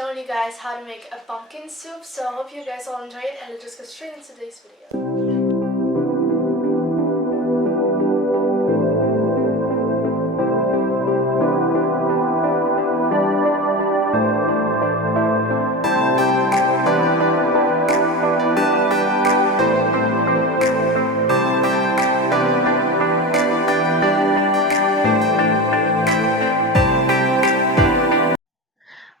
showing you guys how to make a pumpkin soup. So I hope you guys all enjoy it, and let's just go straight into today's video.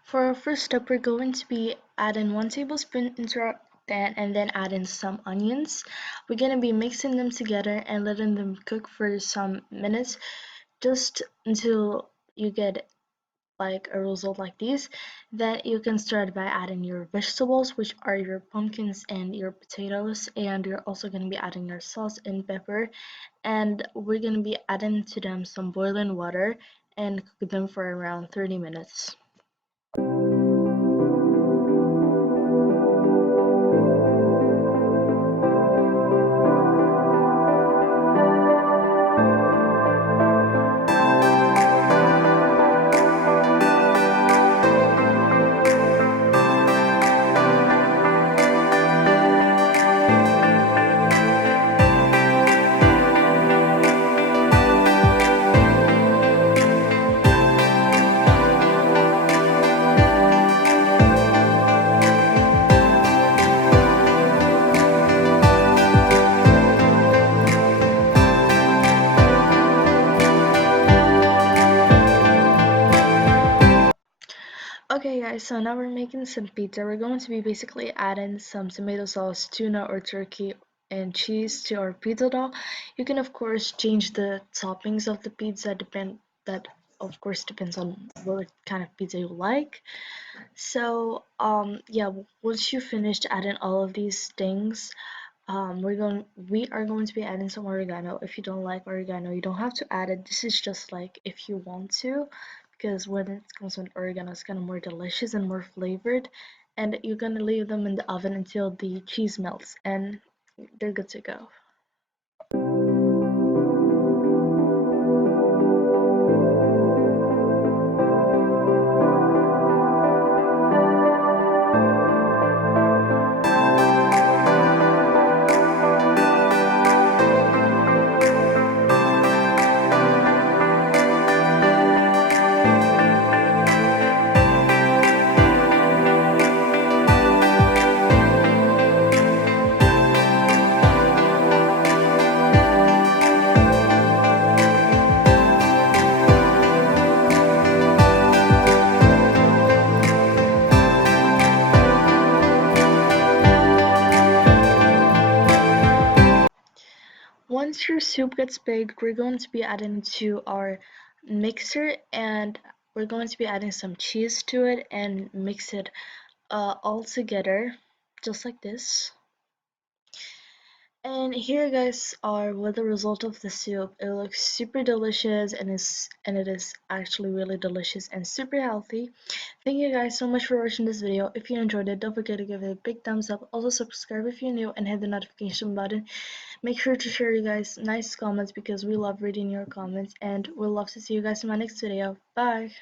For our first step, we're going to be adding 1 tablespoon into our pan and then add in some onions. We're going to be mixing them together and letting them cook for some minutes, just until you get like a result like this. Then you can start by adding your vegetables, which are your pumpkins and your potatoes, and you're also going to be adding your salt and pepper, and we're going to be adding to them some boiling water and cook them for around 30 minutes. Okay guys, so now we're making some pizza. We're going to be basically adding some tomato sauce, tuna or turkey, and cheese to our pizza dough. You can of course change the toppings of the pizza, that of course depends on what kind of pizza you like. So yeah, once you finished adding all of these things, we are going to be adding some oregano. If you don't like oregano, you don't have to add it. This is just like if you want to, because when it comes with oregano, it's kind of more delicious and more flavored. And you're gonna leave them in the oven until the cheese melts, and they're good to go. Once your soup gets baked, we're going to be adding to our mixer, and we're going to be adding some cheese to it and mix it all together, just like this. And here guys are what the result of the soup. It looks super delicious, and it is actually really delicious and super healthy. Thank you guys so much for watching this video. If you enjoyed it, don't forget to give it a big thumbs up. Also subscribe if you're new and hit the notification button. Make sure to share you guys nice comments, because we love reading your comments, and we'll love to see you guys in my next video. Bye.